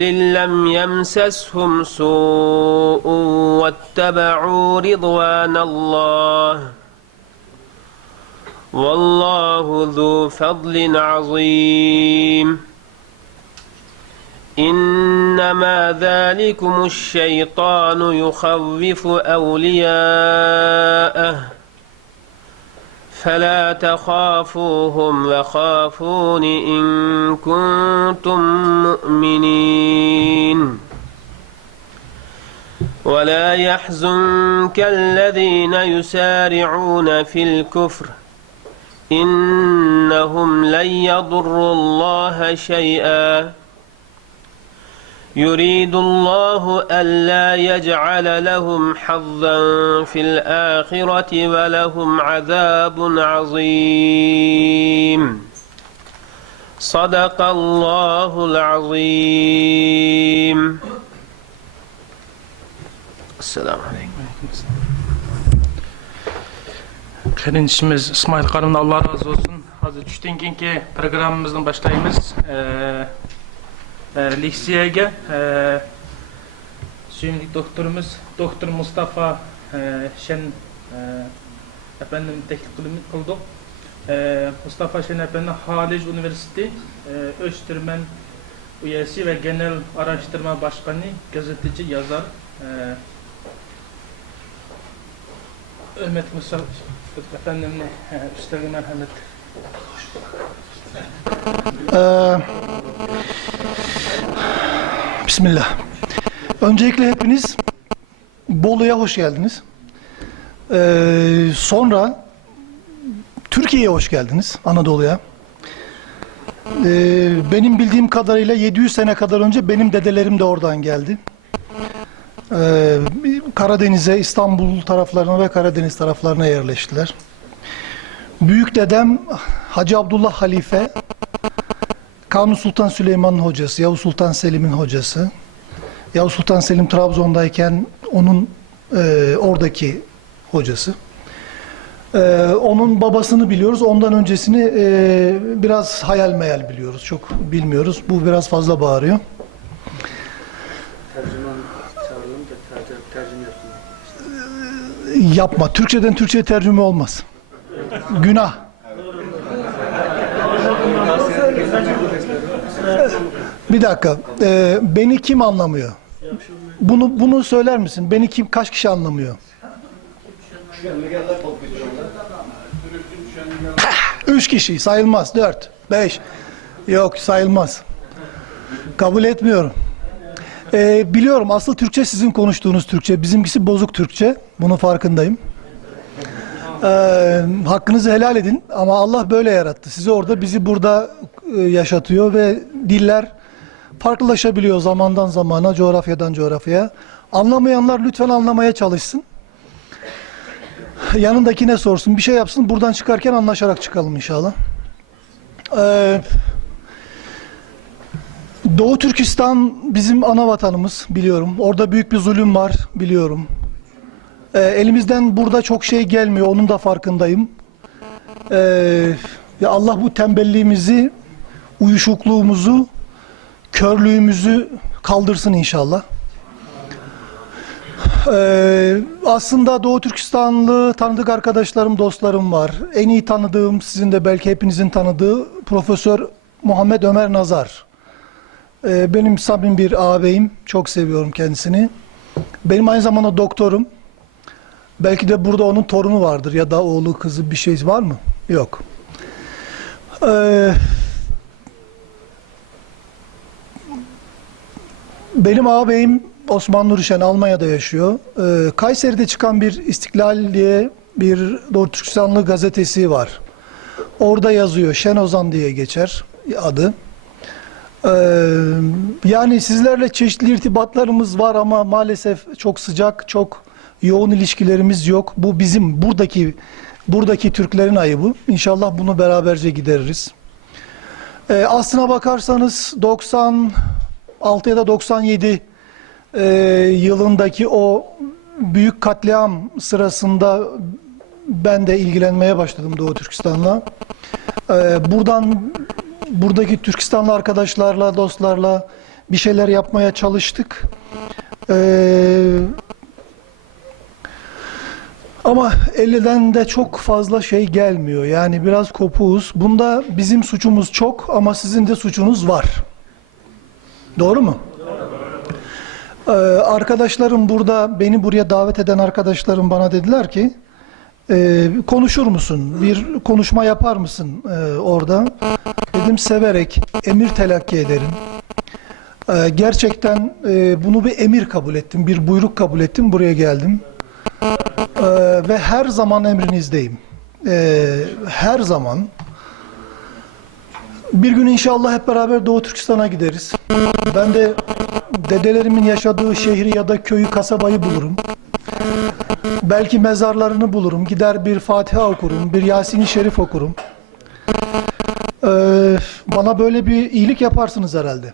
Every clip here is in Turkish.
لم يمسسهم سوء واتبعوا رضوان الله والله ذو فضل عظيم إنما ذلكم الشيطان يخوف أولياءه فلا تخافوهم وخافون إن كنتم مؤمنين ولا يحزنك الذين يسارعون في الكفر إنهم لن يضروا الله شيئا يريد الله ألا يجعل لهم حظا في الآخرة ولهم عذاب عظيم صدق الله العظيم السلام عليكم. Kardeşimiz İsmail Karım'dan Allah razı olsun. Hazır düşten ki programımızdan başlayımız. Liksiyege Suyumlik doktorumuz Doktor Mustafa Şen efendim teklif kıldık. Mustafa Şen efendim Haliç Üniversitesi Öztürkmen üyesi ve genel araştırma başkanı, gazeteci, yazar. Hürmetli Mustafa efendim üstelik merhamet. Bismillah. Öncelikle hepiniz Bolu'ya hoş geldiniz. Sonra Türkiye'ye hoş geldiniz, Anadolu'ya. Benim bildiğim kadarıyla 700 sene kadar önce benim dedelerim de oradan geldi. Karadeniz'e, İstanbul taraflarına ve Karadeniz taraflarına yerleştiler. Büyük dedem Hacı Abdullah Halife, Kanuni Sultan Süleyman'ın hocası, Yavuz Sultan Selim'in hocası. Yavuz Sultan Selim Trabzon'dayken onun oradaki hocası. Onun babasını biliyoruz, ondan öncesini biraz hayal meyal biliyoruz, çok bilmiyoruz. Bu biraz fazla bağırıyor. Tercüman çağıralım da tercüme yapın. Yapma, Türkçeden Türkçe'ye tercüme olmaz. Günah. Bir dakika, beni kim anlamıyor? Bunu söyler misin? Beni kaç kişi anlamıyor? 3 kişi sayılmaz, 4, 5. Yok, sayılmaz. Kabul etmiyorum. Biliyorum, asıl Türkçe sizin konuştuğunuz Türkçe. Bizimkisi bozuk Türkçe. Bunun farkındayım. Hakkınızı helal edin ama Allah böyle yarattı. Sizi orada, bizi burada yaşatıyor ve diller farklılaşabiliyor zamandan zamana, coğrafyadan coğrafyaya. Anlamayanlar lütfen anlamaya çalışsın. Yanındakine sorsun, bir şey yapsın. Buradan çıkarken anlaşarak çıkalım inşallah. Doğu Türkistan bizim ana vatanımız, biliyorum. Orada büyük bir zulüm var, biliyorum. Elimizden burada çok şey gelmiyor, onun da farkındayım. Ya Allah bu tembelliğimizi, uyuşukluğumuzu, körlüğümüzü kaldırsın inşallah. Aslında Doğu Türkistanlı tanıdık arkadaşlarım, dostlarım var. En iyi tanıdığım, sizin de belki hepinizin tanıdığı Profesör Muhammed Ömer Nazar. Benim samimi bir ağabeyim, çok seviyorum kendisini. Benim aynı zamanda doktorum. Belki de burada onun torunu vardır ya da oğlu, kızı, bir şey var mı? Yok. Benim ağabeyim Osman Nuri Şen Almanya'da yaşıyor. Kayseri'de çıkan bir İstiklal diye bir Doğu Türkistanlı gazetesi var. Orada yazıyor. Şen Ozan diye geçer adı. Yani sizlerle çeşitli irtibatlarımız var ama maalesef çok sıcak, çok yoğun ilişkilerimiz yok. Bu bizim buradaki Türklerin ayıbı. İnşallah bunu beraberce gideririz. Aslına bakarsanız 96 ya da 97 yılındaki o büyük katliam sırasında ben de ilgilenmeye başladım Doğu Türkistan'la. Buradaki Türkistanlı arkadaşlarla, dostlarla bir şeyler yapmaya çalıştık. Ama elden de çok fazla şey gelmiyor. Yani biraz kopuğuz. Bunda bizim suçumuz çok ama sizin de suçunuz var. Doğru mu? Arkadaşlarım burada, beni buraya davet eden arkadaşlarım bana dediler ki konuşur musun? Bir konuşma yapar mısın orada? Dedim severek, emir telakki ederim. Gerçekten bunu bir emir kabul ettim, bir buyruk kabul ettim, buraya geldim. Ve her zaman emrinizdeyim. Her zaman. Bir gün inşallah hep beraber Doğu Türkistan'a gideriz. Ben de dedelerimin yaşadığı şehri ya da köyü, kasabayı bulurum. Belki mezarlarını bulurum. Gider bir Fatiha okurum, bir Yasin-i Şerif okurum. Bana böyle bir iyilik yaparsınız herhalde.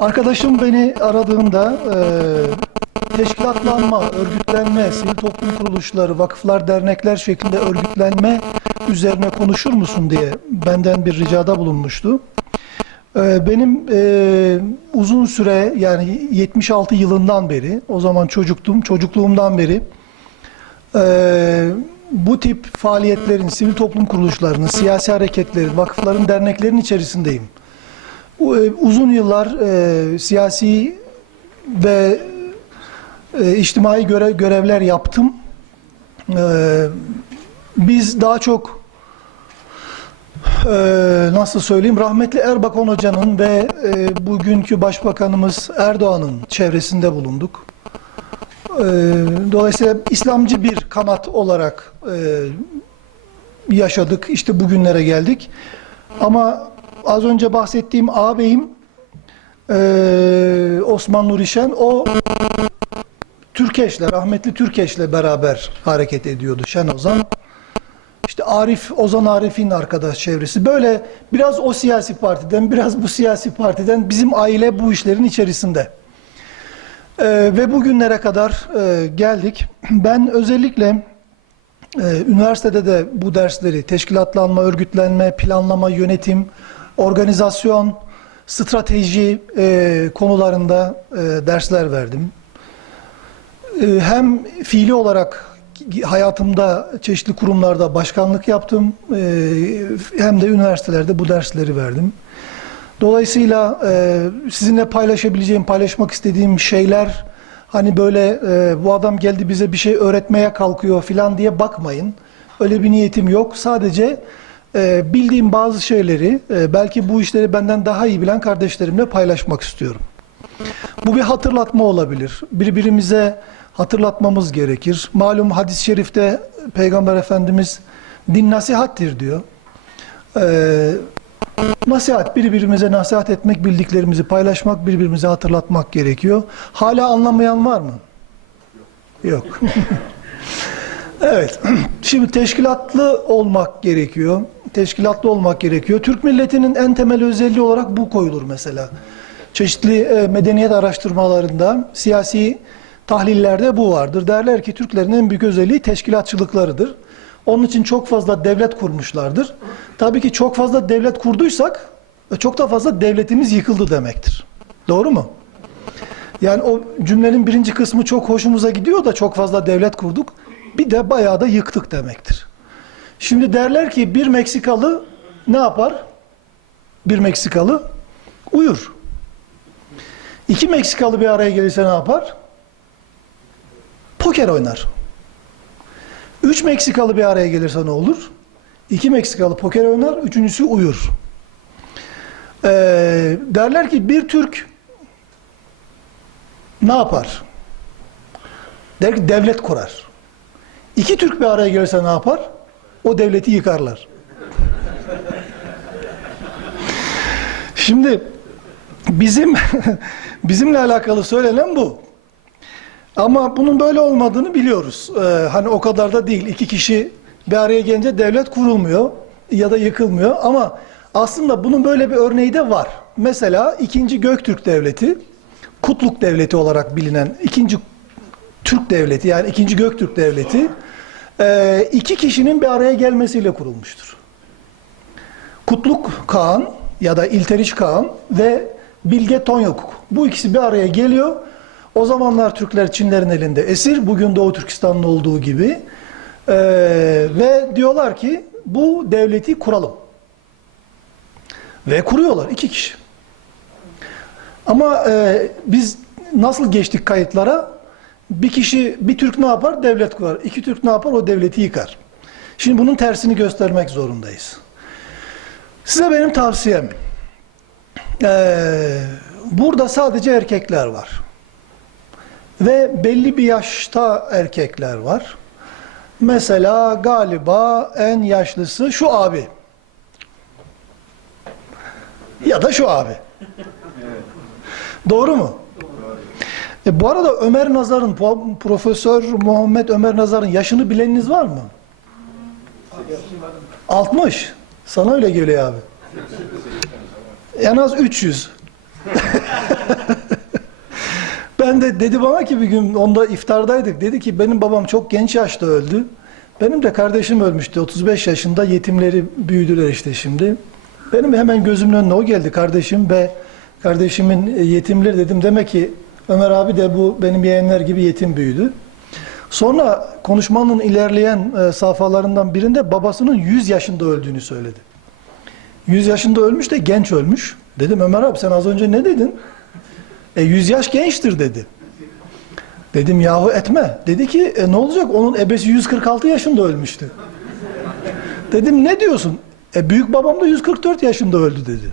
Arkadaşım beni aradığında teşkilatlanma, örgütlenme, sivil toplum kuruluşları, vakıflar, dernekler şeklinde örgütlenme üzerine konuşur musun diye benden bir ricada bulunmuştu. Benim uzun süre, yani 76 yılından beri, o zaman çocukluğumdan beri bu tip faaliyetlerin, sivil toplum kuruluşlarının, siyasi hareketlerin, vakıfların, derneklerin içerisindeyim. Uzun yıllar siyasi ve içtimai görevler yaptım. Biz daha çok nasıl söyleyeyim, rahmetli Erbakan Hoca'nın ve bugünkü Başbakanımız Erdoğan'ın çevresinde bulunduk. Dolayısıyla İslamcı bir kanat olarak yaşadık. İşte bugünlere geldik. Ama az önce bahsettiğim ağabeyim Osman Nuri Şen, o Türkeş'le, rahmetli Türkeş'le beraber hareket ediyordu. Şen Ozan. İşte Ozan Arif'in arkadaş çevresi. Böyle biraz o siyasi partiden, biraz bu siyasi partiden, bizim aile bu işlerin içerisinde. Ve bugünlere kadar geldik. Ben özellikle üniversitede de bu dersleri, teşkilatlanma, örgütlenme, planlama, yönetim, organizasyon, strateji konularında dersler verdim. Hem fiili olarak hayatımda çeşitli kurumlarda başkanlık yaptım, hem de üniversitelerde bu dersleri verdim. Dolayısıyla sizinle paylaşabileceğim, paylaşmak istediğim şeyler, hani böyle bu adam geldi bize bir şey öğretmeye kalkıyor filan diye bakmayın. Öyle bir niyetim yok. Sadece bildiğim bazı şeyleri, belki bu işleri benden daha iyi bilen kardeşlerimle paylaşmak istiyorum. Bu bir hatırlatma olabilir. Birbirimize hatırlatmamız gerekir. Malum hadis-i şerifte Peygamber Efendimiz din nasihattir diyor. Nasihat, birbirimize nasihat etmek, bildiklerimizi paylaşmak, birbirimize hatırlatmak gerekiyor. Hala anlamayan var mı? Yok. Evet. Şimdi teşkilatlı olmak gerekiyor. Teşkilatlı olmak gerekiyor. Türk milletinin en temel özelliği olarak bu koyulur mesela. Çeşitli medeniyet araştırmalarında, siyasi tahlillerde bu vardır. Derler ki Türklerin en büyük özelliği teşkilatçılıklarıdır. Onun için çok fazla devlet kurmuşlardır. Tabii ki çok fazla devlet kurduysak, çok da fazla devletimiz yıkıldı demektir. Doğru mu? Yani o cümlenin birinci kısmı çok hoşumuza gidiyor da çok fazla devlet kurduk. Bir de bayağı da yıktık demektir. Şimdi derler ki bir Meksikalı ne yapar? Bir Meksikalı uyur. İki Meksikalı bir araya gelirse ne yapar? Poker oynar. 3 Meksikalı bir araya gelirse ne olur? 2 Meksikalı poker oynar, üçüncüsü uyur. Derler ki bir Türk ne yapar? Der ki devlet kurar. 2 Türk bir araya gelirse ne yapar? O devleti yıkarlar. Şimdi bizimle alakalı söylenen bu. Ama bunun böyle olmadığını biliyoruz. Hani o kadar da değil. 2 kişi bir araya gelince devlet kurulmuyor ya da yıkılmıyor. Ama aslında bunun böyle bir örneği de var. Mesela 2. Göktürk Devleti, Kutluk Devleti olarak bilinen 2. Türk Devleti, yani 2. Göktürk Devleti 2 kişinin bir araya gelmesiyle kurulmuştur. Kutluk Kağan, ya da İlteriç Kağan ve Bilge Tonyokuk. Bu ikisi bir araya geliyor. O zamanlar Türkler Çinlerin elinde esir. Bugün Doğu Türkistan'ın olduğu gibi. Ve diyorlar ki bu devleti kuralım. Ve kuruyorlar 2 kişi. Ama biz nasıl geçtik kayıtlara? Bir Türk ne yapar? Devlet kurar. 2 Türk ne yapar? O devleti yıkar. Şimdi bunun tersini göstermek zorundayız. Size benim tavsiyem, burada sadece erkekler var. Ve belli bir yaşta erkekler var. Mesela galiba en yaşlısı şu abi. Ya da şu abi. Doğru mu? Bu arada Ömer Nazar'ın, Profesör Muhammed Ömer Nazar'ın yaşını bileniniz var mı? 60. Sana öyle geliyor abi. En az 300. Ben de dedi bana ki bir gün onda iftardaydık. Dedi ki benim babam çok genç yaşta öldü. Benim de kardeşim ölmüştü. 35 yaşında yetimleri büyüdüler işte şimdi. Benim hemen gözümün önüne o geldi. Kardeşim ve kardeşimin yetimleri dedim. Demek ki Ömer abi de bu benim yeğenler gibi yetim büyüdü. Sonra konuşmanın ilerleyen safhalarından birinde babasının 100 yaşında öldüğünü söyledi. 100 yaşında ölmüş de genç ölmüş. Dedim Ömer abi sen az önce ne dedin? 100 yaş gençtir dedi. Dedim yahu etme. Dedi ki ne olacak onun ebesi 146 yaşında ölmüştü. Dedim ne diyorsun? Büyük babam da 144 yaşında öldü dedi.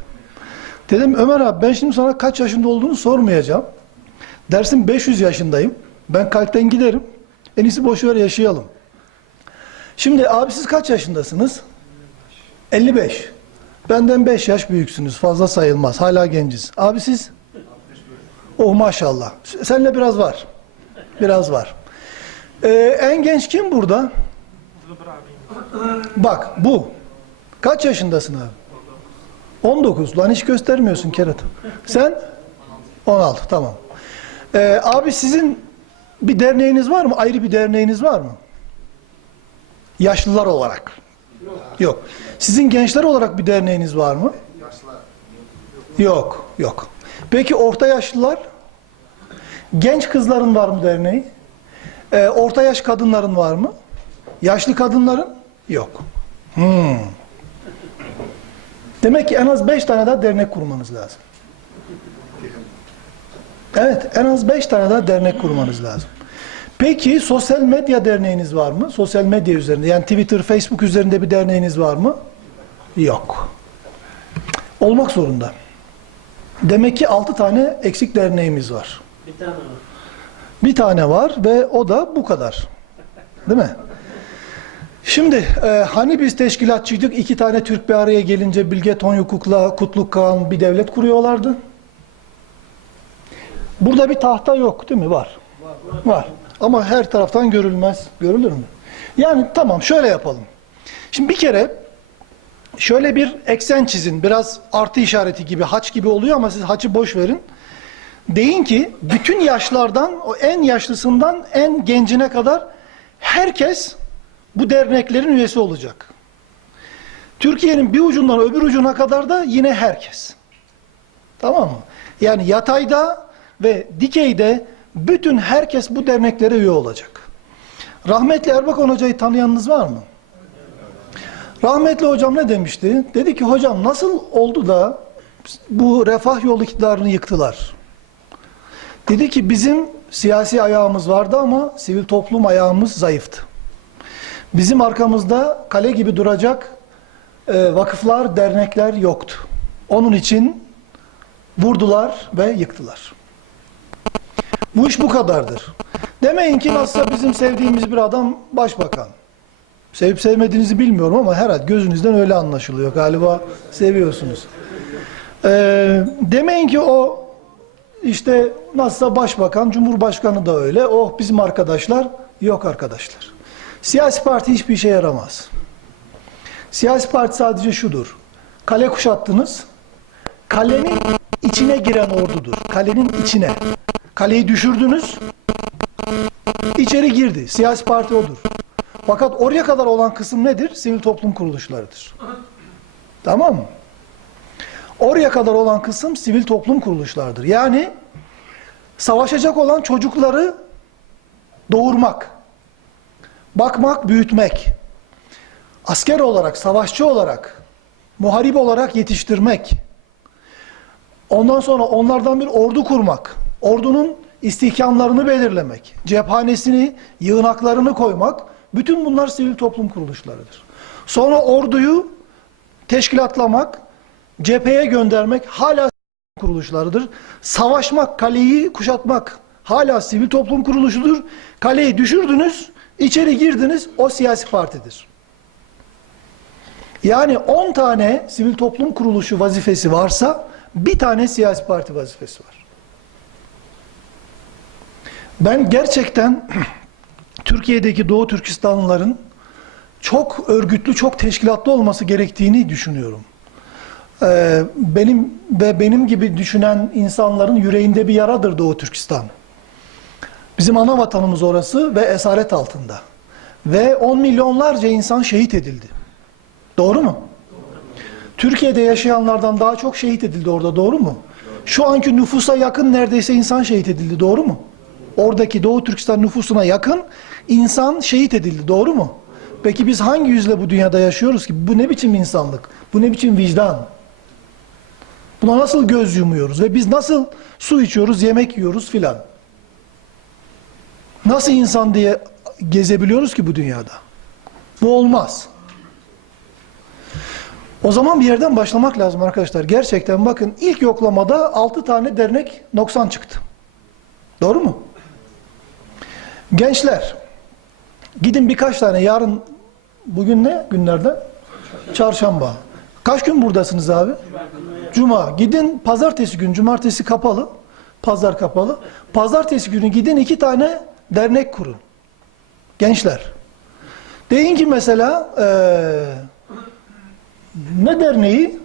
Dedim Ömer abi ben şimdi sana kaç yaşında olduğunu sormayacağım. Dersin 500 yaşındayım. Ben kalpten giderim. En iyisi boşver yaşayalım. Şimdi abi siz kaç yaşındasınız? 55. Benden 5 yaş büyüksünüz. Fazla sayılmaz. Hala genciz. Abi siz? Oh maşallah. Seninle biraz var. Biraz var. En genç kim burada? Bak bu. Kaç yaşındasın abi? 19. Lan hiç göstermiyorsun kerata. Sen? 16. Tamam. Abi sizin bir derneğiniz var mı? Ayrı bir derneğiniz var mı? Yaşlılar olarak. Yok. Sizin gençler olarak bir derneğiniz var mı? Yok. Yok. Peki orta yaşlılar? Genç kızların var mı derneği? Orta yaş kadınların var mı? Yaşlı kadınların? Yok. Demek ki en az 5 tane daha dernek kurmanız lazım. Evet, en az 5 tane daha dernek kurmanız lazım. Peki sosyal medya derneğiniz var mı? Sosyal medya üzerinde yani Twitter, Facebook üzerinde bir derneğiniz var mı? Yok. Olmak zorunda. Demek ki 6 tane eksik derneğimiz var. Bir tane var. Bir tane var ve o da bu kadar. Değil mi? Şimdi hani biz teşkilatçıydık, 2 tane Türk bir araya gelince Bilge Tonyokuk'la Kutluk Kağan bir devlet kuruyorlardı. Burada bir tahta yok değil mi? Var. Var. Ama her taraftan görülmez. Görülür mü? Yani tamam şöyle yapalım. Şimdi bir kere şöyle bir eksen çizin. Biraz artı işareti gibi, haç gibi oluyor ama siz haçı boş verin. Deyin ki bütün yaşlardan, o en yaşlısından en gencine kadar herkes bu derneklerin üyesi olacak. Türkiye'nin bir ucundan öbür ucuna kadar da yine herkes. Tamam mı? Yani yatayda ve dikeyde bütün herkes bu derneklere üye olacak. Rahmetli Erbakan Hoca'yı tanıyanınız var mı? Rahmetli hocam ne demişti? Dedi ki hocam nasıl oldu da bu refah yolu iktidarını yıktılar? Dedi ki bizim siyasi ayağımız vardı ama sivil toplum ayağımız zayıftı. Bizim arkamızda kale gibi duracak vakıflar, dernekler yoktu. Onun için vurdular ve yıktılar. Bu iş bu kadardır. Demeyin ki nasılsa bizim sevdiğimiz bir adam başbakan. Sevip sevmediğinizi bilmiyorum ama herhalde gözünüzden öyle anlaşılıyor. Galiba seviyorsunuz. Demeyin ki o işte nasılsa başbakan, cumhurbaşkanı da öyle. Oh bizim arkadaşlar. Yok arkadaşlar. Siyasi parti hiçbir işe yaramaz. Siyasi parti sadece şudur. Kale kuşattınız. Kalenin içine giren ordudur. Kalenin içine. Kaleyi düşürdünüz. İçeri girdi. Siyasi parti odur. Fakat oraya kadar olan kısım nedir? Sivil toplum kuruluşlarıdır. Tamam mı? Oraya kadar olan kısım sivil toplum kuruluşlarıdır. Yani savaşacak olan çocukları doğurmak, bakmak, büyütmek, asker olarak, savaşçı olarak, muharip olarak yetiştirmek, ondan sonra onlardan bir ordu kurmak, ordunun istihkamlarını belirlemek, cephanesini, yığınaklarını koymak, bütün bunlar sivil toplum kuruluşlarıdır. Sonra orduyu teşkilatlamak, cepheye göndermek hala kuruluşlarıdır. Savaşmak, kaleyi kuşatmak hala sivil toplum kuruluşudur. Kaleyi düşürdünüz, içeri girdiniz, o siyasi partidir. Yani 10 tane sivil toplum kuruluşu vazifesi varsa bir tane siyasi parti vazifesi var. Ben gerçekten Türkiye'deki Doğu Türkistanlıların çok örgütlü, çok teşkilatlı olması gerektiğini düşünüyorum. Benim gibi düşünen insanların yüreğinde bir yaradır Doğu Türkistan. Bizim ana vatanımız orası ve esaret altında. Ve 10 milyonlarca insan şehit edildi. Doğru mu? Türkiye'de yaşayanlardan daha çok şehit edildi orada, doğru mu? Şu anki nüfusa yakın neredeyse insan şehit edildi, doğru mu? Oradaki Doğu Türkistan nüfusuna yakın insan şehit edildi, doğru mu? Peki biz hangi yüzle bu dünyada yaşıyoruz ki? Bu ne biçim insanlık? Bu ne biçim vicdan? Buna nasıl göz yumuyoruz? Ve biz nasıl su içiyoruz, yemek yiyoruz filan? Nasıl insan diye gezebiliyoruz ki bu dünyada? Bu olmaz. O zaman bir yerden başlamak lazım arkadaşlar. Gerçekten bakın, ilk yoklamada 6 tane dernek noksan çıktı. Doğru mu? Gençler, gidin birkaç tane, yarın, bugün ne günlerden? Çarşamba. Kaç gün buradasınız abi? Cuma. Gidin pazartesi günü, cumartesi kapalı, pazar kapalı. Pazartesi günü gidin 2 tane dernek kurun. Gençler. Deyin ki mesela ne derneği?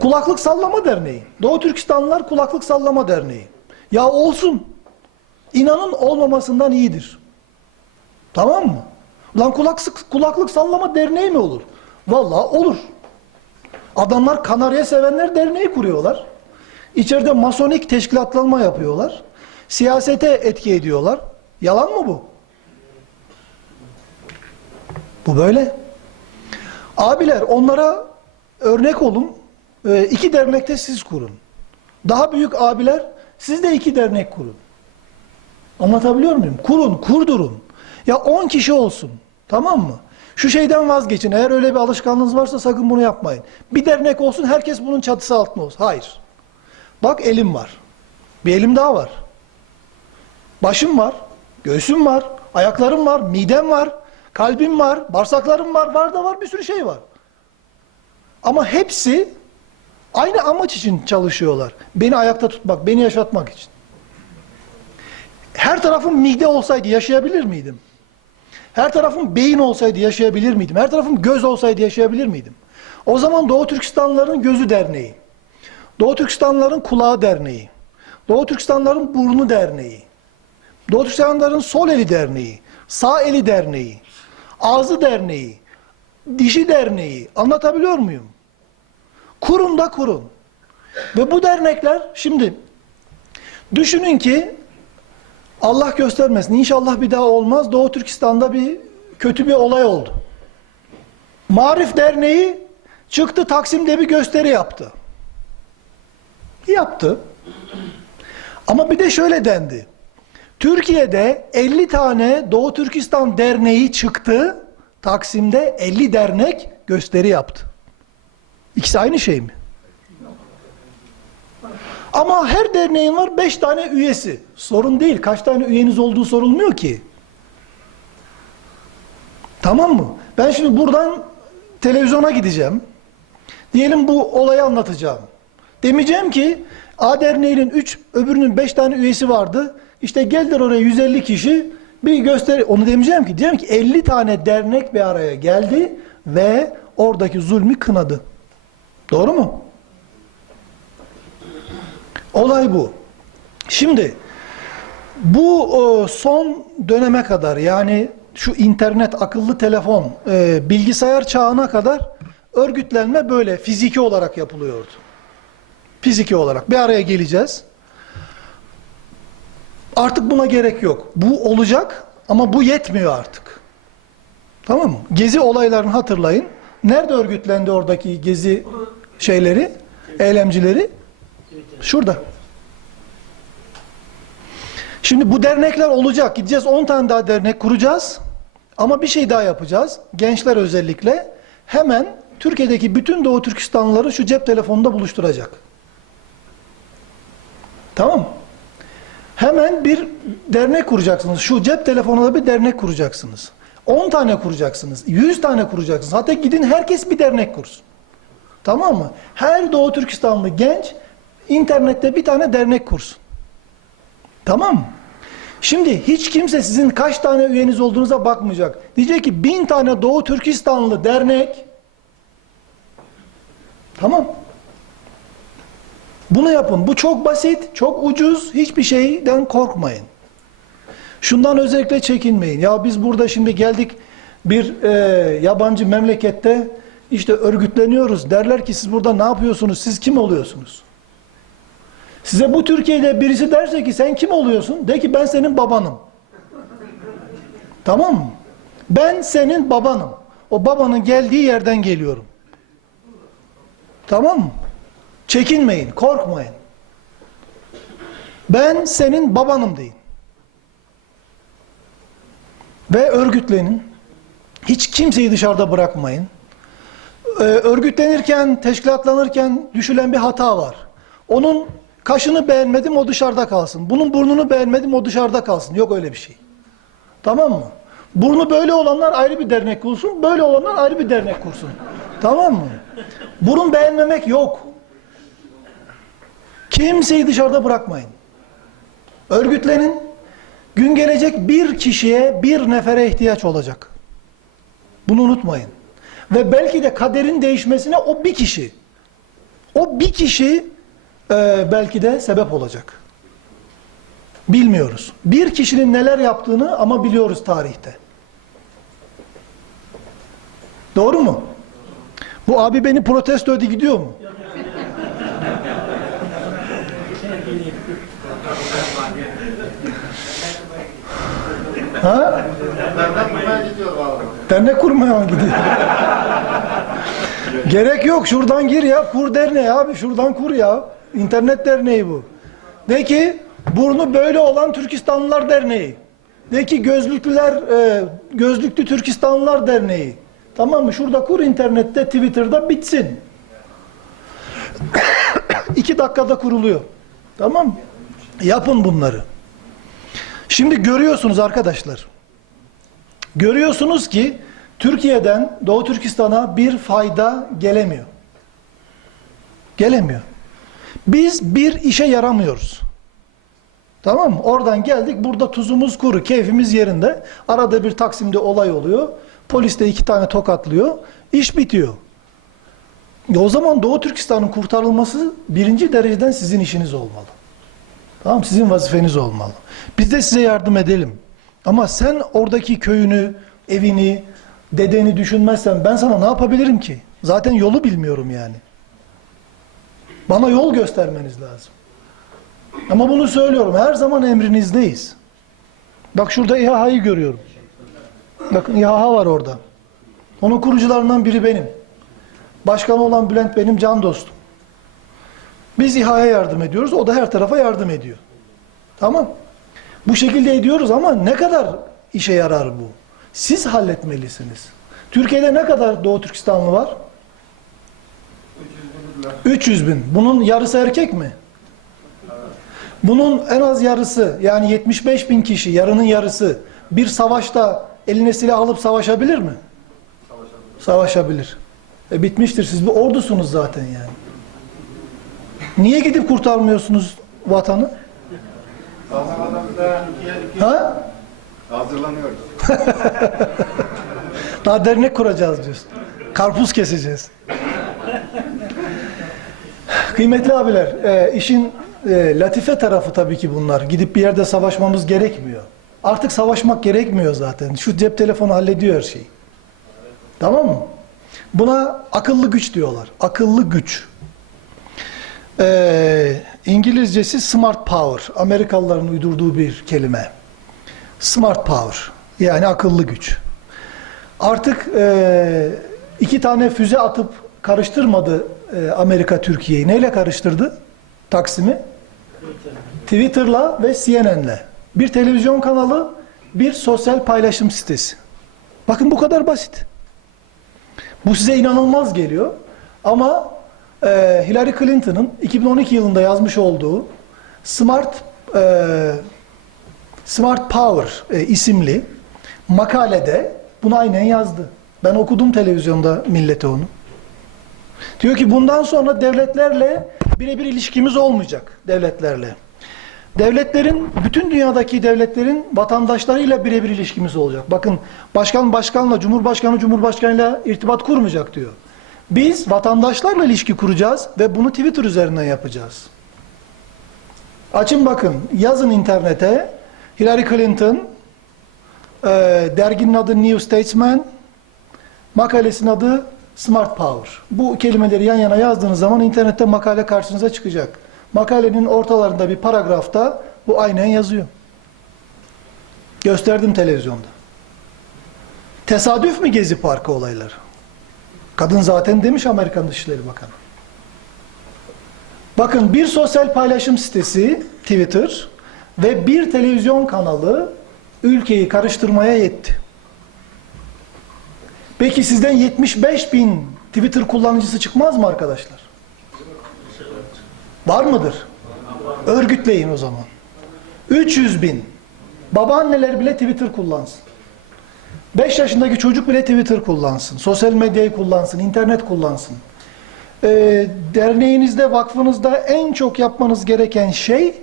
Kulaklık Sallama Derneği. Doğu Türkistanlılar Kulaklık Sallama Derneği. Ya olsun. İnanın olmamasından iyidir. Tamam mı? Lan kulaklık sallama derneği mi olur? Vallahi olur. Adamlar Kanarya Sevenler Derneği kuruyorlar. İçeride masonik teşkilatlanma yapıyorlar. Siyasete etki ediyorlar. Yalan mı bu? Bu böyle. Abiler, onlara örnek olun. 2 dernekte siz kurun. Daha büyük abiler, siz de 2 dernek kurun. Anlatabiliyor muyum? Kurun, kurdurun. Ya 10 kişi olsun. Tamam mı? Şu şeyden vazgeçin. Eğer öyle bir alışkanlığınız varsa sakın bunu yapmayın. Bir dernek olsun, herkes bunun çatısı altında olsun. Hayır. Bak, elim var. Bir elim daha var. Başım var. Göğsüm var. Ayaklarım var. Midem var. Kalbim var. Bağırsaklarım var. Var da var. Bir sürü şey var. Ama hepsi aynı amaç için çalışıyorlar. Beni ayakta tutmak, beni yaşatmak için. Her tarafım mide olsaydı yaşayabilir miydim? Her tarafım beyin olsaydı yaşayabilir miydim? Her tarafım göz olsaydı yaşayabilir miydim? O zaman Doğu Türkistanlıların Gözü Derneği, Doğu Türkistanlıların Kulağı Derneği, Doğu Türkistanlıların Burnu Derneği, Doğu Türkistanlıların Sol Eli Derneği, Sağ Eli Derneği, Ağzı Derneği, Dişi Derneği, anlatabiliyor muyum? Kurun da kurun. Ve bu dernekler, şimdi düşünün ki, Allah göstermesin, İnşallah bir daha olmaz, Doğu Türkistan'da kötü bir olay oldu. Marif Derneği çıktı, Taksim'de bir gösteri yaptı. Yaptı. Ama bir de şöyle dendi. Türkiye'de 50 tane Doğu Türkistan Derneği çıktı, Taksim'de 50 dernek gösteri yaptı. İkisi aynı şey mi? Ama her derneğin var 5 tane üyesi. Sorun değil. Kaç tane üyeniz olduğu sorulmuyor ki. Tamam mı? Ben şimdi buradan televizyona gideceğim. Diyelim bu olayı anlatacağım. Demeyeceğim ki A derneğinin 3, öbürünün 5 tane üyesi vardı. İşte geldiler oraya 150 kişi bir gösteri. Onu demeyeceğim ki. Diyeceğim ki 50 tane dernek bir araya geldi ve oradaki zulmü kınadı. Doğru mu? Olay bu. Şimdi bu son döneme kadar, yani şu internet, akıllı telefon, bilgisayar çağına kadar örgütlenme böyle fiziki olarak yapılıyordu. Fiziki olarak bir araya geleceğiz. Artık buna gerek yok. Bu olacak ama bu yetmiyor artık. Tamam mı? Gezi olaylarını hatırlayın. Nerede örgütlendi oradaki gezi şeyleri, eylemcileri? Şurada. Şimdi bu dernekler olacak. Gideceğiz 10 tane daha dernek kuracağız. Ama bir şey daha yapacağız. Gençler özellikle hemen Türkiye'deki bütün Doğu Türkistanlıları şu cep telefonunda buluşturacak. Tamam mı? Hemen bir dernek kuracaksınız. Şu cep telefonuna bir dernek kuracaksınız. 10 tane kuracaksınız. 100 tane kuracaksınız. Hatta gidin herkes bir dernek kursun. Tamam mı? Her Doğu Türkistanlı genç internette bir tane dernek kursun. Tamam mı? Şimdi hiç kimse sizin kaç tane üyeniz olduğunuza bakmayacak. Diyecek ki 1000 tane Doğu Türkistanlı dernek. Tamam. Bunu yapın. Bu çok basit, çok ucuz. Hiçbir şeyden korkmayın. Şundan özellikle çekinmeyin. Ya biz burada şimdi geldik bir yabancı memlekette işte örgütleniyoruz. Derler ki siz burada ne yapıyorsunuz? Siz kim oluyorsunuz? Size bu Türkiye'de birisi derse ki sen kim oluyorsun? De ki ben senin babanım. Tamam mı? Ben senin babanım. O babanın geldiği yerden geliyorum. Tamam mı? Çekinmeyin, korkmayın. Ben senin babanım deyin. Ve örgütlenin. Hiç kimseyi dışarıda bırakmayın. Örgütlenirken, teşkilatlanırken düşülen bir hata var. Onun kaşını beğenmedim, o dışarıda kalsın. Bunun burnunu beğenmedim, o dışarıda kalsın. Yok öyle bir şey. Tamam mı? Burnu böyle olanlar ayrı bir dernek kursun, böyle olanlar ayrı bir dernek kursun. Tamam mı? Burun beğenmemek yok. Kimseyi dışarıda bırakmayın. Örgütlenin. Gün gelecek bir kişiye, bir nefere ihtiyaç olacak. Bunu unutmayın. Ve belki de kaderin değişmesine o bir kişi. O bir kişi belki de sebep olacak. Bilmiyoruz. Bir kişinin neler yaptığını ama biliyoruz tarihte. Doğru mu? Bu abi beni protesto ediyor gidiyor mu? Ha? Dernek kurmaya mı gidiyor? Gerek yok. Şuradan gir ya. Kur derneği abi. Şuradan kur ya. İnternet derneği bu. De ki burnu böyle olan Türkistanlılar Derneği. De ki gözlüklü Türkistanlılar Derneği. Tamam mı? Şurada kur internette, Twitter'da bitsin. 2 dakikada kuruluyor. Tamam mı? Yapın bunları. Şimdi görüyorsunuz arkadaşlar. Görüyorsunuz ki Türkiye'den Doğu Türkistan'a bir fayda gelemiyor. Gelemiyor. Biz bir işe yaramıyoruz. Tamam mı? Oradan geldik, burada tuzumuz kuru, keyfimiz yerinde. Arada bir Taksim'de olay oluyor. Polis de 2 tane tokatlıyor. İş bitiyor. O zaman Doğu Türkistan'ın kurtarılması birinci dereceden sizin işiniz olmalı. Tamam, sizin vazifeniz olmalı. Biz de size yardım edelim. Ama sen oradaki köyünü, evini, dedeni düşünmezsen ben sana ne yapabilirim ki? Zaten yolu bilmiyorum yani. Bana yol göstermeniz lazım. Ama bunu söylüyorum. Her zaman emrinizdeyiz. Bak şurada İHA'yı görüyorum. Bakın İHA var orada. Onun kurucularından biri benim. Başkanı olan Bülent benim can dostum. Biz İHA'ya yardım ediyoruz. O da her tarafa yardım ediyor. Tamam. Bu şekilde ediyoruz ama ne kadar işe yarar bu? Siz halletmelisiniz. Türkiye'de ne kadar Doğu Türkistanlı var? 300 bin. Bunun yarısı erkek mi? Bunun en az yarısı, yani 75 bin kişi, yarının yarısı bir savaşta eline silah alıp savaşabilir mi? Savaşabilir. Bitmiştir. Siz bir ordusunuz zaten yani. Niye gidip kurtarmıyorsunuz vatanı? Ha? Hazırlanıyoruz. Daha dernek kuracağız diyorsun. Karpuz keseceğiz. Kıymetli abiler, işin latife tarafı tabii ki bunlar. Gidip bir yerde savaşmamız gerekmiyor. Artık savaşmak gerekmiyor zaten. Şu cep telefonu hallediyor her şeyi. Tamam mı? Buna akıllı güç diyorlar. Akıllı güç. İngilizcesi smart power. Amerikalıların uydurduğu bir kelime. Smart power. Yani akıllı güç. Artık iki tane füze atıp karıştırmadı Amerika Türkiye'yi. Neyle karıştırdı Taksim'i? Twitter'la ve CNN'le. Bir televizyon kanalı, bir sosyal paylaşım sitesi. Bakın bu kadar basit. Bu size inanılmaz geliyor. Ama Hillary Clinton'ın 2012 yılında yazmış olduğu Smart Power isimli makalede bunu aynen yazdı. Ben okudum televizyonda millete onu. Diyor ki bundan sonra devletlerle birebir ilişkimiz olmayacak devletlerle. Devletlerin, bütün dünyadaki devletlerin vatandaşlarıyla birebir ilişkimiz olacak. Bakın başkanla, cumhurbaşkanıyla irtibat kurmayacak diyor. Biz vatandaşlarla ilişki kuracağız ve bunu Twitter üzerinden yapacağız. Açın bakın, yazın internete Hillary Clinton, derginin adı New Statesman, makalesinin adı Smart Power. Bu kelimeleri yan yana yazdığınız zaman internette makale karşınıza çıkacak. Makalenin ortalarında bir paragrafta bu aynen yazıyor. Gösterdim televizyonda. Tesadüf mü Gezi Parkı olayları? Kadın zaten demiş Amerikan Dışişleri Bakanı. Bakın bir sosyal paylaşım sitesi Twitter ve bir televizyon kanalı ülkeyi karıştırmaya yetti. Peki sizden 75.000 Twitter kullanıcısı çıkmaz mı arkadaşlar? Var mıdır? Örgütleyin o zaman. 300.000. Babaanneler bile Twitter kullansın. 5 yaşındaki çocuk bile Twitter kullansın. Sosyal medyayı kullansın. İnternet kullansın. Derneğinizde, vakfınızda en çok yapmanız gereken şey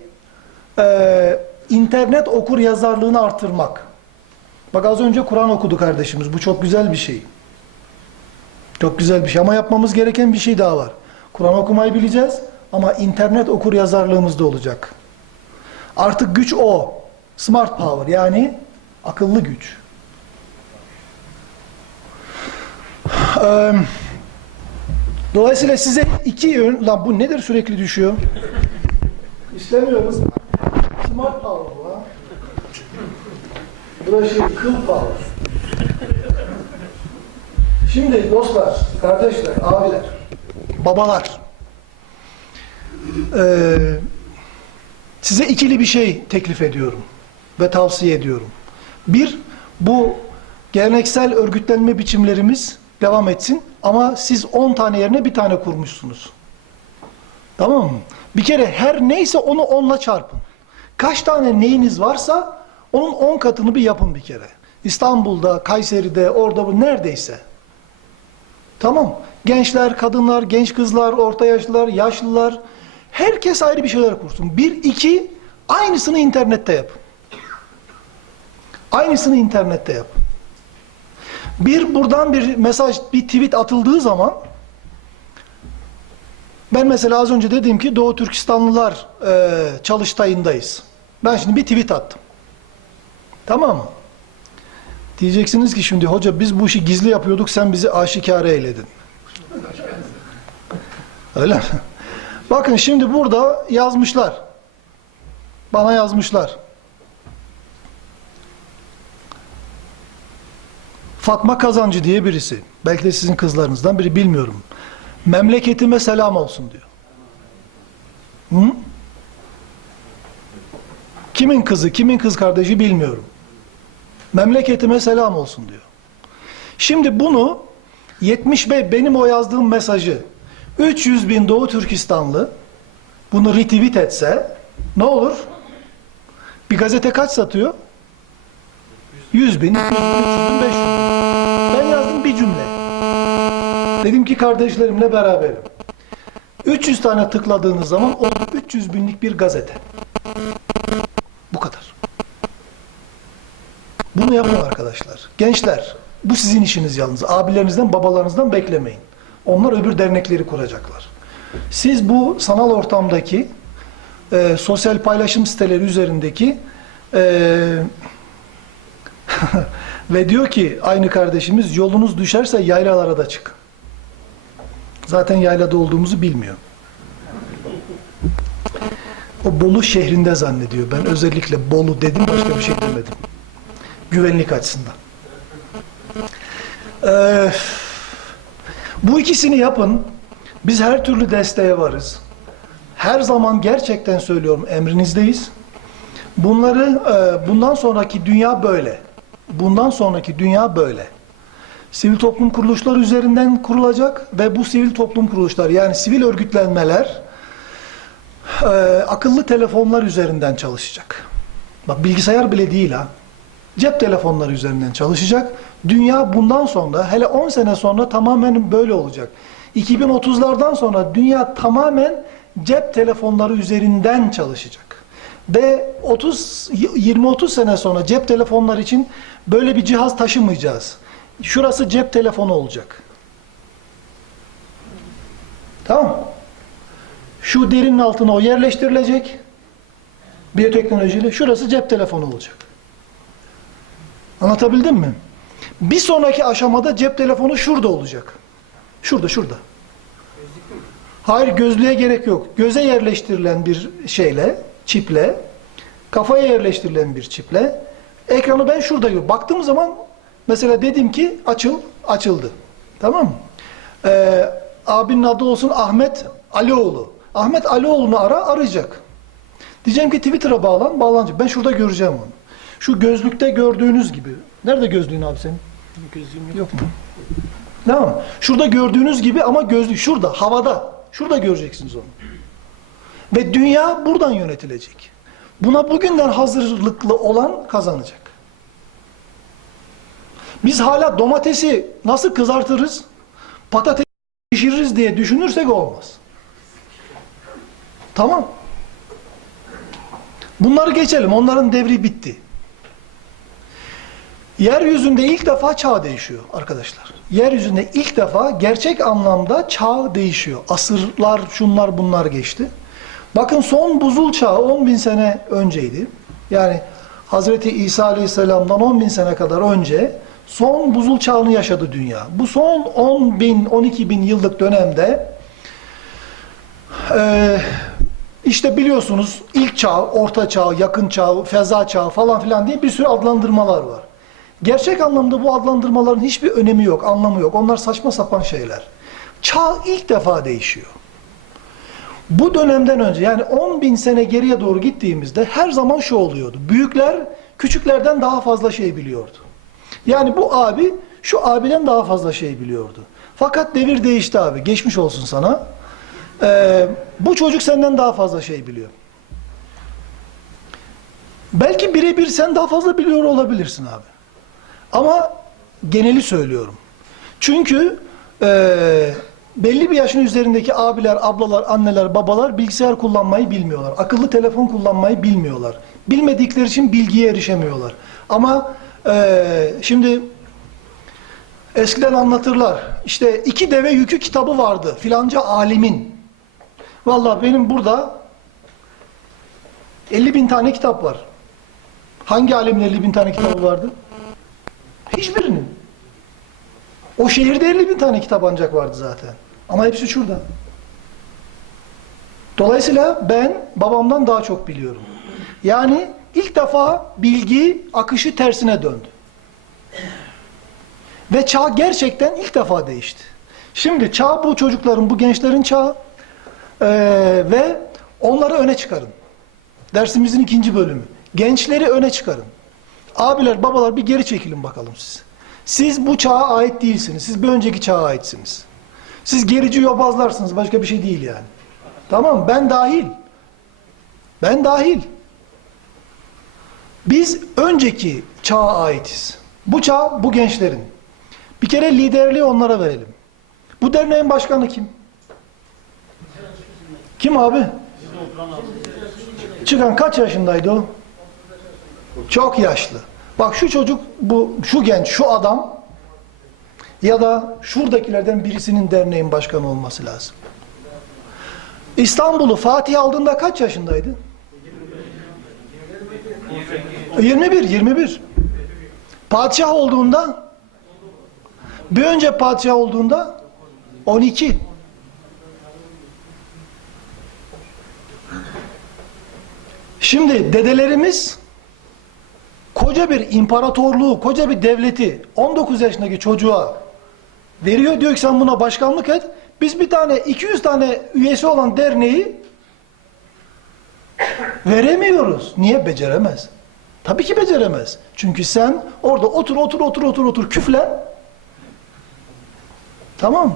internet okur yazarlığını artırmak. Bak az önce Kur'an okudu kardeşimiz. Bu çok güzel bir şey. Çok güzel bir şey ama yapmamız gereken bir şey daha var. Kur'an okumayı bileceğiz ama internet okur yazarlığımız da olacak. Artık güç o. Smart power yani akıllı güç. Dolayısıyla size iki yön... Lan bu nedir sürekli düşüyor? İstemiyoruz. Smart power bu ha. Burası kıl power. Şimdi dostlar, kardeşler, abiler, babalar, size ikili bir şey teklif ediyorum ve tavsiye ediyorum. Bir, bu geleneksel örgütlenme biçimlerimiz devam etsin ama siz 10 tane yerine bir tane kurmuşsunuz. Tamam mı? Bir kere her neyse onu 10'la çarpın. Kaç tane neyiniz varsa onun 10 katını bir yapın bir kere. İstanbul'da, Kayseri'de, orada bu neredeyse. Tamam. Gençler, kadınlar, genç kızlar, orta yaşlılar, yaşlılar. Herkes ayrı bir şeyler kursun. Bir, iki, aynısını internette yapın. Aynısını internette yapın. Bir, buradan bir mesaj, bir tweet atıldığı zaman ben mesela az önce dedim ki Doğu Türkistanlılar çalıştayındayız. Ben şimdi bir tweet attım. Tamam mı? Diyeceksiniz ki şimdi hoca biz bu işi gizli yapıyorduk sen bizi aşikare eyledin. Öyle mi? Bakın şimdi burada yazmışlar. Bana yazmışlar. Fatma Kazancı diye birisi. Belki de sizin kızlarınızdan biri bilmiyorum. Memleketime selam olsun diyor. Hı? Kimin kızı, kimin kız kardeşi bilmiyorum. Memleketime selam olsun diyor. Şimdi bunu 75 benim o yazdığım mesajı 300.000 Doğu Türkistanlı bunu retweet etse ne olur? Bir gazete kaç satıyor? 100.000, 200.000, 300.000, 500.000. Ben yazdım bir cümle. Dedim ki kardeşlerimle beraberim. 300 tane tıkladığınız zaman o 300.000'lik bir gazete. Bu kadar. Bunu yapın arkadaşlar. Gençler, bu sizin işiniz yalnız. Abilerinizden, babalarınızdan beklemeyin. Onlar öbür dernekleri kuracaklar. Siz bu sanal ortamdaki sosyal paylaşım siteleri üzerindeki ve diyor ki aynı kardeşimiz yolunuz düşerse yaylalara da çıkın. Zaten yaylada olduğumuzu bilmiyor. O Bolu şehrinde zannediyor. Ben özellikle Bolu dedim, başka bir şey demedim. Güvenlik açısından. Bu ikisini yapın. Biz her türlü desteğe varız. Her zaman gerçekten söylüyorum, emrinizdeyiz. Bundan sonraki dünya böyle. Bundan sonraki dünya böyle. Sivil toplum kuruluşları üzerinden kurulacak ve bu sivil toplum kuruluşları, yani sivil örgütlenmeler akıllı telefonlar üzerinden çalışacak. Bak, bilgisayar bile değil ha. Cep telefonları üzerinden çalışacak. Dünya bundan sonra, hele 10 sene sonra tamamen böyle olacak. 2030'lardan sonra dünya tamamen cep telefonları üzerinden çalışacak. Ve 20-30 sene sonra cep telefonları için böyle bir cihaz taşımayacağız. Şurası cep telefonu olacak. Tamam. Şu derinin altına o yerleştirilecek. Biyoteknolojiyle. Şurası cep telefonu olacak. Anlatabildim mi? Bir sonraki aşamada cep telefonu şurada olacak. Şurada. Hayır, gözlüğe gerek yok. Göze yerleştirilen bir şeyle, çiple, kafaya yerleştirilen bir çiple, ekranı ben şurada görüyorum. Baktığım zaman mesela dedim ki açıldı. Tamam mı? Abinin adı olsun Ahmet Alioğlu. Ahmet Alioğlu'nu arayacak. Diyeceğim ki Twitter'a bağlanacak. Ben şurada göreceğim onu. Şu gözlükte gördüğünüz gibi. Nerede gözlüğün abi senin? Gözlüğüm yok mu? Tamam. Şurada gördüğünüz gibi ama gözlük şurada, havada. Şurada göreceksiniz onu. Ve dünya buradan yönetilecek. Buna bugünden hazırlıklı olan kazanacak. Biz hala domatesi nasıl kızartırız, patatesi pişiririz diye düşünürsek olmaz. Tamam. Bunları geçelim. Onların devri bitti. Yeryüzünde ilk defa çağ değişiyor arkadaşlar. Yeryüzünde ilk defa gerçek anlamda çağ değişiyor. Asırlar, şunlar bunlar geçti. Bakın son buzul çağı 10.000 sene önceydi. Yani Hazreti İsa Aleyhisselam'dan 10.000 sene kadar önce son buzul çağını yaşadı dünya. Bu son 10.000, 12.000 yıllık dönemde işte biliyorsunuz ilk çağ, orta çağ, yakın çağ, feza çağı falan filan diye bir sürü adlandırmalar var. Gerçek anlamda bu adlandırmaların hiçbir önemi yok, anlamı yok. Onlar saçma sapan şeyler. Çağ ilk defa değişiyor. Bu dönemden önce, yani 10.000 sene geriye doğru gittiğimizde her zaman şu oluyordu. Büyükler küçüklerden daha fazla şey biliyordu. Yani bu abi şu abiden daha fazla şey biliyordu. Fakat devir değişti abi. Geçmiş olsun sana. Bu çocuk senden daha fazla şey biliyor. Belki birebir sen daha fazla biliyor olabilirsin abi. Ama geneli söylüyorum. Çünkü belli bir yaşın üzerindeki abiler, ablalar, anneler, babalar bilgisayar kullanmayı bilmiyorlar. Akıllı telefon kullanmayı bilmiyorlar. Bilmedikleri için bilgiye erişemiyorlar. Ama şimdi eskiden anlatırlar. İşte 2 deve yükü kitabı vardı filanca alimin. Vallahi benim burada 50.000 tane kitap var. Hangi alimin 50.000 tane kitabı vardı? Hiçbirinin. O şehirde 50.000 tane kitap ancak vardı zaten. Ama hepsi şurada. Dolayısıyla ben babamdan daha çok biliyorum. Yani ilk defa bilgi akışı tersine döndü. Ve çağ gerçekten ilk defa değişti. Şimdi çağ bu çocukların, bu gençlerin çağı ve onları öne çıkarın. Dersimizin 2. bölümü. Gençleri öne çıkarın. Abiler, babalar bir geri çekilin bakalım siz. Siz bu çağa ait değilsiniz. Siz bir önceki çağa aitsiniz. Siz gerici yobazlarsınız. Başka bir şey değil yani. Tamam mı? Ben dahil. Ben dahil. Biz önceki çağa aitiz. Bu çağ bu gençlerin. Bir kere liderliği onlara verelim. Bu derneğin başkanı kim? Kim abi? Çıkan kaç yaşındaydı o? Çok yaşlı. Bak şu çocuk, şu genç, şu adam ya da şuradakilerden birisinin derneğin başkanı olması lazım. İstanbul'u Fatih aldığında kaç yaşındaydı? 21. Padişah olduğunda, bir önce padişah olduğunda 12. Şimdi dedelerimiz koca bir imparatorluğu, koca bir devleti 19 yaşındaki çocuğa veriyor. Diyor ki sen buna başkanlık et. Biz bir tane 200 tane üyesi olan derneği veremiyoruz. Niye? Beceremez. Tabii ki beceremez. Çünkü sen orada otur küflen. Tamam.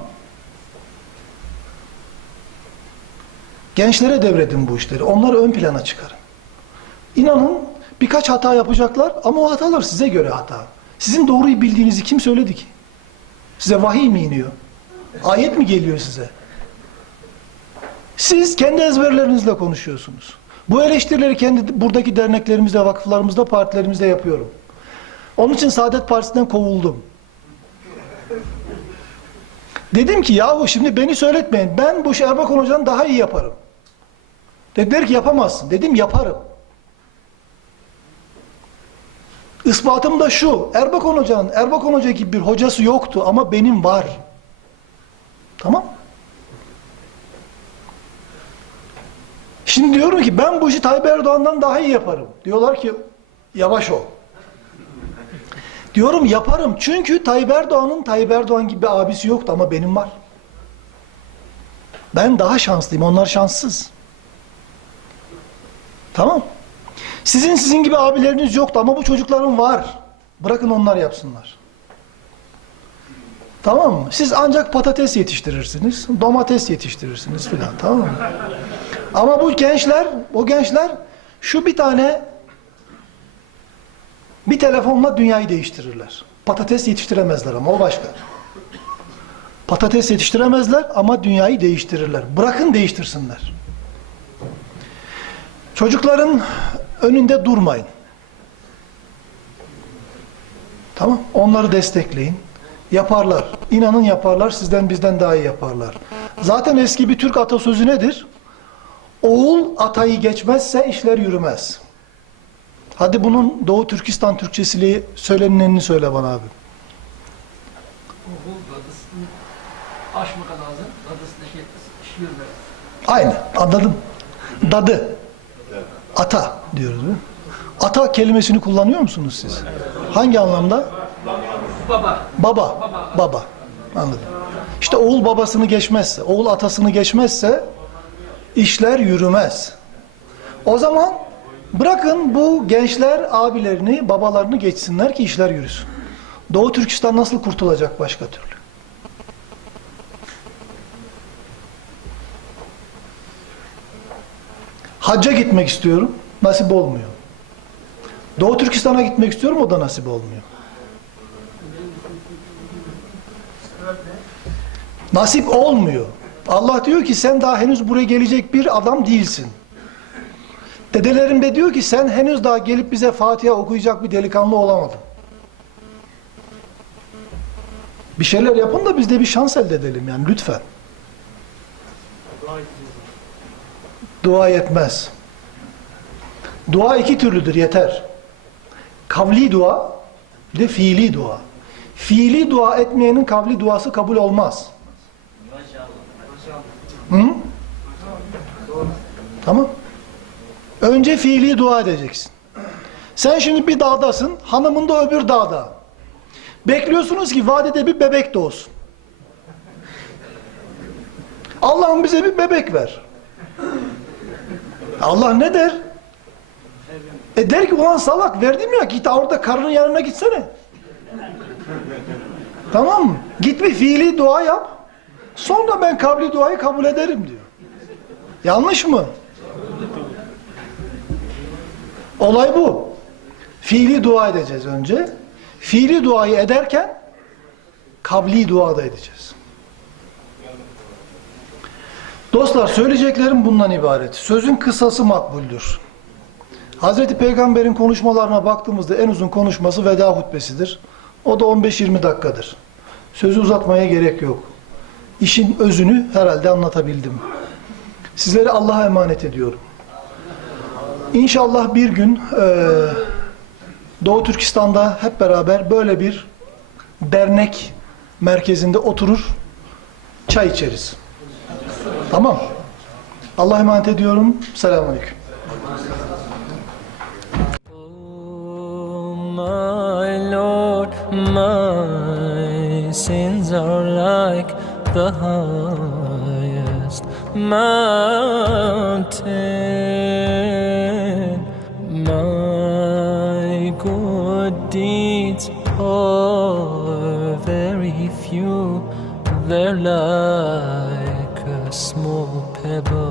Gençlere devredin bu işleri. Onları ön plana çıkarın. İnanın birkaç hata yapacaklar ama o hatalar size göre hata. Sizin doğruyu bildiğinizi kim söyledi ki? Size vahiy mi iniyor? Ayet mi geliyor size? Siz kendi ezberlerinizle konuşuyorsunuz. Bu eleştirileri kendi buradaki derneklerimizde, vakıflarımızda, partilerimizde yapıyorum. Onun için Saadet Partisi'nden kovuldum. Dedim ki yahu şimdi beni söyletmeyin. Ben bu Erbakan Hoca'dan daha iyi yaparım. Dediler ki yapamazsın. Dedim yaparım. İspatım da şu. Erbakan Hoca gibi bir hocası yoktu ama benim var. Tamam. Şimdi diyorum ki ben bu işi Tayyip Erdoğan'dan daha iyi yaparım. Diyorlar ki yavaş ol. Diyorum yaparım çünkü Tayyip Erdoğan gibi bir abisi yoktu ama benim var. Ben daha şanslıyım, onlar şanssız. Tamam. Sizin gibi abileriniz yoktu ama bu çocukların var. Bırakın onlar yapsınlar. Tamam mı? Siz ancak patates yetiştirirsiniz, domates yetiştirirsiniz filan, tamam mı? Ama o gençler şu bir telefonla dünyayı değiştirirler. Patates yetiştiremezler ama o başka. Patates yetiştiremezler ama dünyayı değiştirirler. Bırakın değiştirsinler. Çocukların önünde durmayın. Tamam? Onları destekleyin. Yaparlar. İnanın yaparlar. Sizden bizden daha iyi yaparlar. Zaten eski bir Türk atasözü nedir? Oğul atayı geçmezse işler yürümez. Hadi bunun Doğu Türkistan Türkçesiyle söylenenini söyle bana abi. Oğul dadısını aşmak lazım. Dadısındaki iş yürümez. Aynı. Anladım. Dadı. Ata diyoruz değil mi? Ata kelimesini kullanıyor musunuz siz? Hangi anlamda? Baba. Anladım. İşte oğul babasını geçmezse, oğul atasını geçmezse işler yürümez. O zaman bırakın bu gençler abilerini, babalarını geçsinler ki işler yürüsün. Doğu Türkistan nasıl kurtulacak başka türlü? Hacca gitmek istiyorum, nasip olmuyor. Doğu Türkistan'a gitmek istiyorum, o da nasip olmuyor. Nasip olmuyor. Allah diyor ki sen daha henüz buraya gelecek bir adam değilsin. Dedelerim de diyor ki sen henüz daha gelip bize Fatiha okuyacak bir delikanlı olamadın. Bir şeyler yapın da biz de bir şans elde edelim yani lütfen. Dua yetmez. Dua iki türlüdür yeter. Kavli dua bir de fiili dua. Fiili dua etmeyenin kavli duası kabul olmaz. Hı? Tamam. Önce fiili dua edeceksin. Sen şimdi bir dağdasın, hanımın da öbür dağda. Bekliyorsunuz ki vadide bir bebek doğsun. Allah'ım bize bir bebek ver. Allah ne der? Der ki ulan salak verdim ya git orada karının yanına gitsene. Tamam mı? Git bir fiili dua yap. Sonra ben kavli duayı kabul ederim diyor. Yanlış mı? Olay bu. Fiili dua edeceğiz önce. Fiili duayı ederken kavli dua da edeceğiz. Dostlar söyleyeceklerim bundan ibaret. Sözün kısası makbuldür. Hazreti Peygamber'in konuşmalarına baktığımızda en uzun konuşması veda hutbesidir. O da 15-20 dakikadır. Sözü uzatmaya gerek yok. İşin özünü herhalde anlatabildim. Sizleri Allah'a emanet ediyorum. İnşallah bir gün Doğu Türkistan'da hep beraber böyle bir dernek merkezinde oturur, çay içeriz. Tamam. Allah'a emanet ediyorum. Selamünaleyküm. My sins are like the highest mountain. My good deeds are very few. They're like a small pebble